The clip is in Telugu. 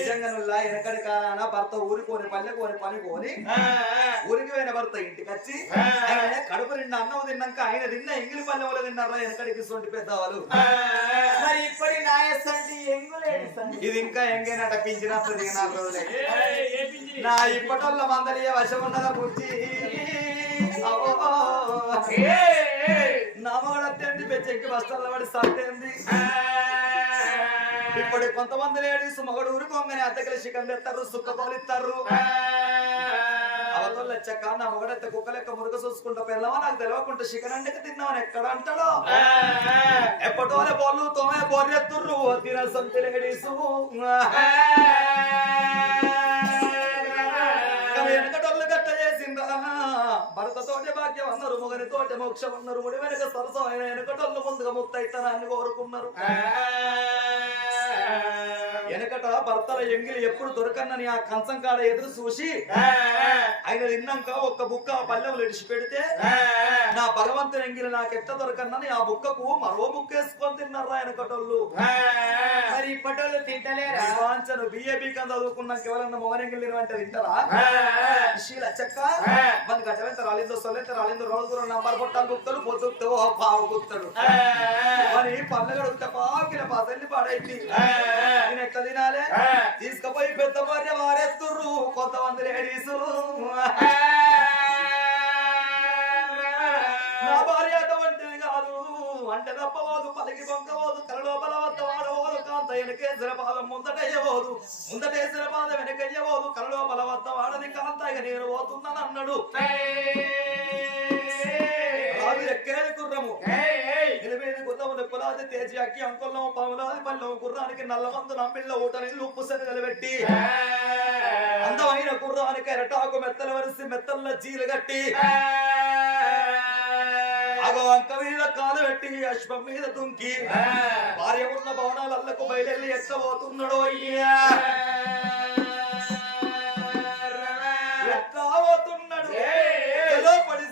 నిజంగా వెనకడి కాలాన భర్త ఊరికోని పల్లెకోని పనికోని ఊరికి పోయిన భర్త ఇంటికి వచ్చి కడుపు నిండా అన్నం తిన్నాక ఆయన తిన్న ఎంగిలి పల్లె తిన్నారా వెనకడికి సొంటి పెద్దవాళ్ళు. మరి ఇప్పటి నాయసండి ఎంగులేని ఇది ఇంకా ఎంగైనా పించినట్టు 4 రోజులే నా ఇప్పటోళ్ళ మందలియ వశం ఉన్నదా బుద్ధి నామగడ తిండి పెచ్చెక్కి బస్తాల పడి సత్తేంది. ఇప్పుడు కొంతమంది లేడీస్ మగడు ఊరుకోగానే అద్దెకల చికెన్ తెస్తారు సుక్క కోలిస్తారు అవతల లెచ్చక్క నా మగడైతే కుక్క లెక్క మురుగ చూసుకుంటా పెళ్ళవా నాకు తెలియకుండా చికెన్ అంటే తిన్నామని ఎక్కడ అంటాడో ఎప్పటోనే బోళ్ళు తోమే బొర్రెత్తుర్రు తిన సొంత లేడీస్ వెనకటోళ్ళు గట్ట చేసిందా భర్తతోటి భాగ్యం అన్నారు మొగనితోటి మోక్షం అన్నారు ముడి వెనక సరసం అయిన వెనకటోళ్ళు ముందుగా ముత్తైతానని కోరుకున్నారు. వెనకట భర్తల ఎంగిలి ఎప్పుడు దొరకన్నని ఆ కంచం కాడ ఎదురు చూసి ఆయన తిన్నాక ఒక్క బుక్క ఆ పల్లెములు ఇడిచి పెడితే నా భగవంతుని ఎంగిలి నాకు ఎట్ట దొరకన్నని ఆ బుక్కకు మరో బుక్క వేసుకొని తిన్నారా వెనకటోళ్ళు. మరి ఇప్పటోళ్ళు తింటలేరా? వాంచను బిఏబీ కన్నా చదువుకున్నాక ఎవరన్నా మొగన్ ఎంగిలి తినమంటే తింటారా? శీల చెక్క మన గడ్డ రాలిందో సొల్లెంత రాలిందో రోజు నంబర్ కొట్టాలు గుప్తాడు పొద్దుతో పావు గుప్తాడు మరి పల్లె గడుగుతా పాకిల పసల్లి పడైంది. నేను ఎట్లా తినాలే తీసుకుపోయి పెద్ద భార్య వారెత్తుర్రు కొంతమంది లేడీసు. నా భార్య అటువంటిది కాదు అంటే తప్పవోదు పలికి బొంకవోదు కలలోపల వద్ద వాడవోదు కాంత వెనకేసిన పాదం ముందటయ్యవోదు ముందటేసిన పాదం వెనకయ్యవోదు కలలోపల వద్ద వాడని కాంత ఇక నేను పోతుందని అన్నాడు. రాజు ఎక్కేది గుర్రము నిలబేది గుర్రము నిప్పులాది తేజి అక్కి అంకుల్లో పాములాది పల్లెం గుర్రానికి నల్లమందు నమ్మిళ్ళ ఊటని ఉప్పు సరి నిలబెట్టి అందమైన గుర్రానికి ఎరటాకు మెత్తలు వరిసి మెత్తల్లో జీలు కట్టి అగో అంక మీద కాలు పెట్టి అశ్వం మీద దుంకి భార్య ఉన్న భవనాలకు బయలుదేరి ఎక్కబోతున్నాడు. అయ్యా ఎట్లా పోతున్నాడు పడి